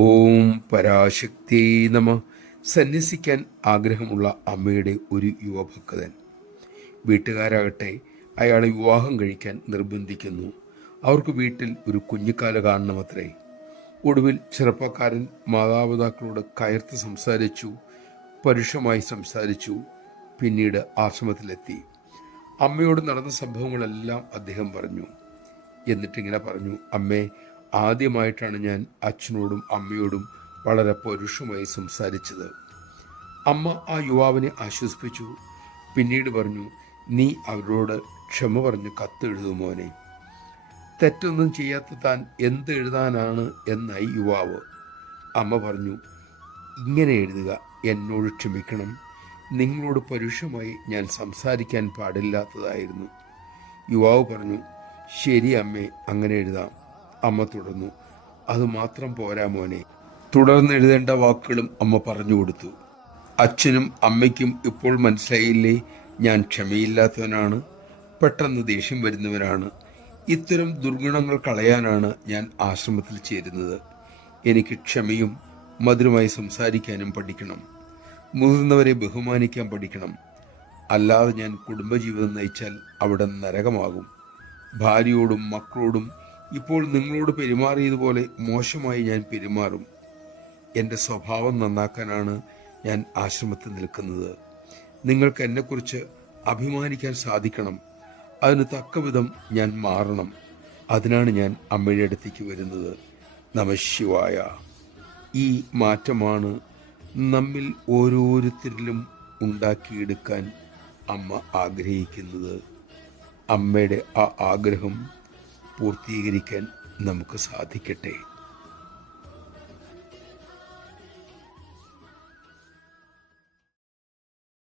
ഓം പരാശക്തി നമ. സന്യസിക്കാൻ ആഗ്രഹമുള്ള അമ്മയുടെ ഒരു യുവഭക്തൻ. വീട്ടുകാരാകട്ടെ അയാളെ വിവാഹം കഴിക്കാൻ നിർബന്ധിക്കുന്നു. അവർക്ക് വീട്ടിൽ ഒരു കുഞ്ഞിക്കാല കാണണമത്രേ. ഒടുവിൽ ചെറുപ്പക്കാരൻ മാതാപിതാക്കളോട് കയർത്ത് സംസാരിച്ചു, പരുഷമായി സംസാരിച്ചു. പിന്നീട് ആശ്രമത്തിലെത്തി. അമ്മയോട് നടന്ന സംഭവങ്ങളെല്ലാം അദ്ദേഹം പറഞ്ഞു. എന്നിട്ടിങ്ങനെ പറഞ്ഞു: അമ്മേ, ആദ്യമായിട്ടാണ് ഞാൻ അച്ഛനോടും അമ്മയോടും വളരെ പരുഷമായി സംസാരിച്ചത്. അമ്മ ആ യുവാവിനെ ആശ്വസിപ്പിച്ചു. പിന്നീട് പറഞ്ഞു: നീ അവരോട് ക്ഷമ പറഞ്ഞ് കത്തെഴുതുമോനെ. തെറ്റൊന്നും ചെയ്യാത്ത താൻ എന്ത് എഴുതാനാണ് എന്നായി യുവാവ്. അമ്മ പറഞ്ഞു: ഇങ്ങനെ എഴുതുക: എന്നോട് ക്ഷമിക്കണം, നിങ്ങളോട് പരുഷമായി ഞാൻ സംസാരിക്കാൻ പാടില്ലാത്തതായിരുന്നു. യുവാവ് പറഞ്ഞു: ശരി അമ്മേ, അങ്ങനെ എഴുതാം. അമ്മ തുടർന്നു: അതുമാത്രം പോരാ മോനെ. തുടർന്ന് എഴുതേണ്ട വാക്കുകളും അമ്മ പറഞ്ഞു കൊടുത്തു. അച്ഛനും അമ്മയ്ക്കും ഇപ്പോൾ മനസ്സിലായില്ലേ, ഞാൻ ക്ഷമയില്ലാത്തവനാണ്, പെട്ടെന്ന് ദേഷ്യം വരുന്നവനാണ്. ഇത്തരം ദുർഗുണങ്ങൾ കളയാനാണ് ഞാൻ ആശ്രമത്തിൽ ചേരുന്നത്. എനിക്ക് ക്ഷമയും മധുരമായി സംസാരിക്കാനും പഠിക്കണം. മുതിർന്നവരെ ബഹുമാനിക്കാൻ പഠിക്കണം. അല്ലാതെ ഞാൻ കുടുംബജീവിതം നയിച്ചാൽ അവിടെ നരകമാകും. ഭാര്യയോടും മക്കളോടും ഇപ്പോൾ നിങ്ങളോട് പെരുമാറിയതുപോലെ മോശമായി ഞാൻ പെരുമാറും. എൻ്റെ സ്വഭാവം നന്നാക്കാനാണ് ഞാൻ ആശ്രമത്തിൽ നിൽക്കുന്നത്. നിങ്ങൾക്ക് എന്നെക്കുറിച്ച് അഭിമാനിക്കാൻ സാധിക്കണം. അതിന് തക്കവിധം ഞാൻ മാറണം. അതിനാണ് ഞാൻ അമ്മയുടെ അടുത്തേക്ക് വരുന്നത്. നമഃശിവായ. ഈ മാറ്റമാണ് നമ്മിൽ ഓരോരുത്തരിലും ഉണ്ടാക്കിയെടുക്കാൻ അമ്മ ആഗ്രഹിക്കുന്നത്. അമ്മയുടെ ആ ആഗ്രഹം പൂർത്തീകരിക്കാൻ നമുക്ക് സാധിക്കട്ടെ.